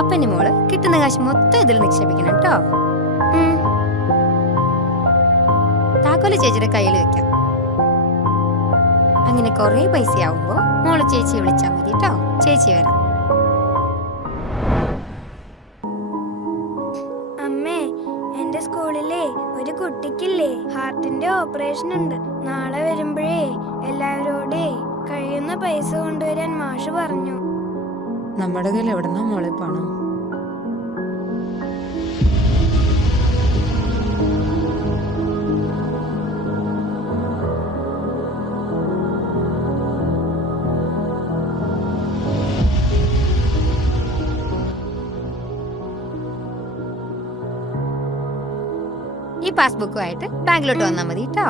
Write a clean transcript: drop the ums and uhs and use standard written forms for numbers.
അപ്പന്റെ മോള് കിട്ടുന്ന കാശ് മൊത്തം ഇതിൽ നിക്ഷേപിക്കണം കേട്ടോ. താക്കോല് ചേച്ചിയുടെ കയ്യിൽ വെക്കാം. അങ്ങനെ കൊറേ പൈസയാവുമ്പോ മോള് ചേച്ചിയെ വിളിച്ചാ മതി കേട്ടോ. ചേച്ചി വരാം. അമ്മേ, എന്റെ സ്കൂളിലെ ഒരു കുട്ടിക്കില്ലേ ഹാർട്ടിന്റെ ഓപ്പറേഷൻ ഉണ്ട്. നാളെ വരുമ്പോഴേ എല്ലാവരോടേ കഴിയുന്ന പൈസ കൊണ്ടുവരാൻ മാഷ് പറഞ്ഞു. നമ്മുടെ കയ്യിൽ എവിടെന്നാ മോളെ പണം? ഈ പാസ്ബുക്കുമായിട്ട് ബാങ്കിലോട്ട് വന്നാൽ മതി കേട്ടോ.